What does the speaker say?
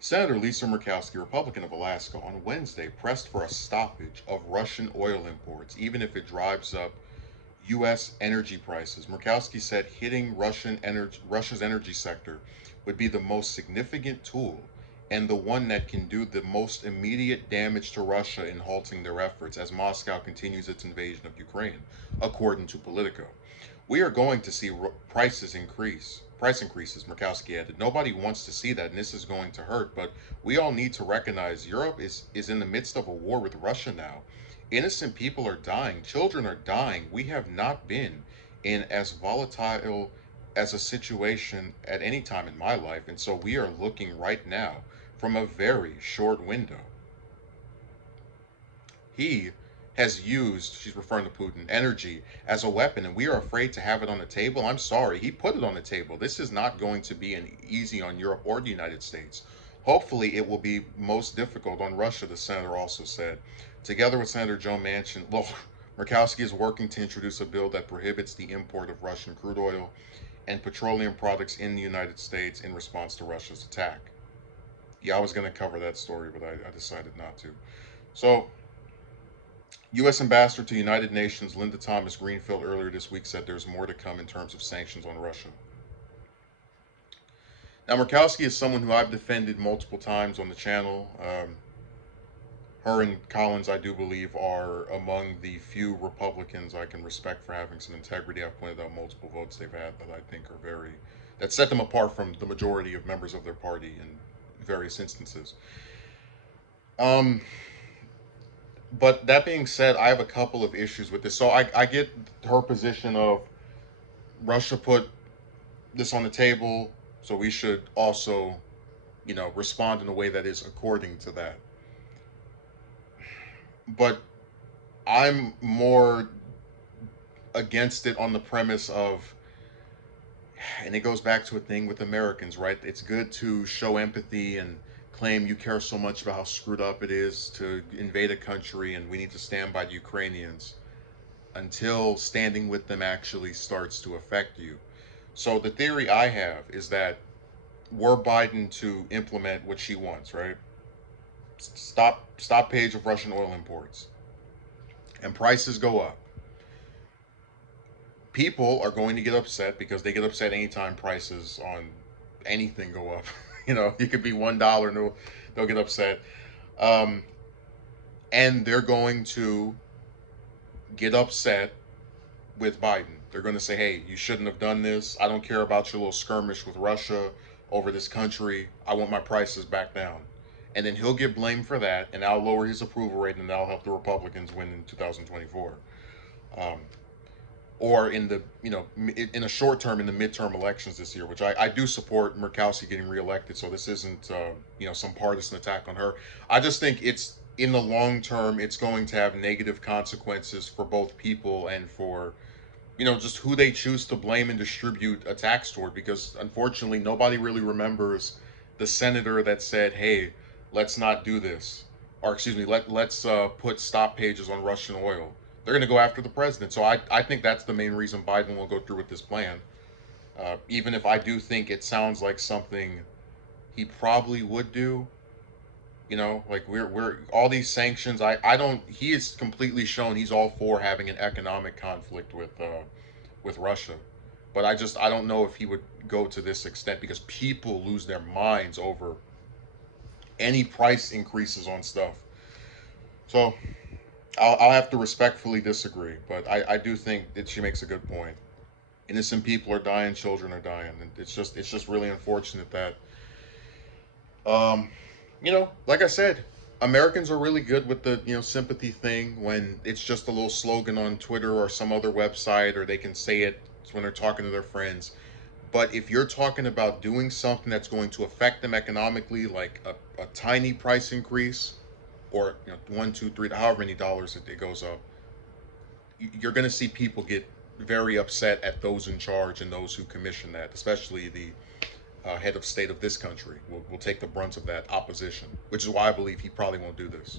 Senator Lisa Murkowski, Republican of Alaska, on Wednesday pressed for a stoppage of Russian oil imports, even if it drives up U.S. energy prices. Murkowski said hitting Russia's energy sector would be the most significant tool and the one that can do the most immediate damage to Russia in halting their efforts as Moscow continues its invasion of Ukraine, according to Politico. We are going to see price increases, Murkowski added. Nobody wants to see that, and this is going to hurt, but we all need to recognize Europe is in the midst of a war with Russia now. Innocent people are dying, children are dying. We have not been in as volatile as a situation at any time in my life, and so we are looking right now from a very short window. He has used, she's referring to Putin, energy as a weapon, and we are afraid to have it on the table. I'm sorry, he put it on the table. This is not going to be an easy on Europe or the United States. Hopefully, it will be most difficult on Russia, the senator also said. Together with Senator Joe Manchin, look, Murkowski is working to introduce a bill that prohibits the import of Russian crude oil and petroleum products in the United States in response to Russia's attack. Yeah, I was going to cover that story, but I decided not to. So, U.S. Ambassador to the United Nations Linda Thomas Greenfield earlier this week said there's more to come in terms of sanctions on Russia. Now, Murkowski is someone who I've defended multiple times on the channel. Her and Collins, I do believe, are among the few Republicans I can respect for having some integrity. I've pointed out multiple votes they've had that I think are that set them apart from the majority of members of their party in various instances. Um, but that being said, I have a couple of issues with this. So I get her position of Russia put this on the table, so we should also, respond in a way that is according to that. But I'm more against it on the premise of, and it goes back to a thing with Americans, right? It's good to show empathy and claim you care so much about how screwed up it is to invade a country and we need to stand by the Ukrainians until standing with them actually starts to affect you. So the theory I have is that were Biden to implement what she wants, right? Stop page of Russian oil imports, and prices go up. People are going to get upset because they get upset anytime prices on anything go up. It could be $1, and they'll get upset, um, and they're going to get upset with Biden. They're going to say, "Hey, you shouldn't have done this. I don't care about your little skirmish with Russia over this country. I want my prices back down." And then he'll get blamed for that, and I'll lower his approval rating, and that'll help the Republicans win in 2024. Um, or in a short term in the midterm elections this year, which I do support Murkowski getting reelected. So this isn't some partisan attack on her. I just think it's in the long term it's going to have negative consequences for both people and for just who they choose to blame and distribute attacks toward. Because unfortunately, nobody really remembers the senator that said, "Hey, let's not do this," or excuse me, let's put stop pages on Russian oil. They're going to go after the president. So I think that's the main reason Biden will go through with this plan. Even if I do think it sounds like something he probably would do. Like we're all these sanctions. I don't. He is completely shown he's all for having an economic conflict with Russia, but I don't know if he would go to this extent because people lose their minds over any price increases on stuff. So I'll have to respectfully disagree, but I do think that she makes a good point. Innocent people are dying, children are dying, and it's just really unfortunate that um, like I said, Americans are really good with the sympathy thing when it's just a little slogan on Twitter or some other website, or they can say it when they're talking to their friends. But if you're talking about doing something that's going to affect them economically, like a tiny price increase, or one, two, three, however many dollars it goes up, you're going to see people get very upset at those in charge and those who commission that, especially the head of state of this country will take the brunt of that opposition, which is why I believe he probably won't do this.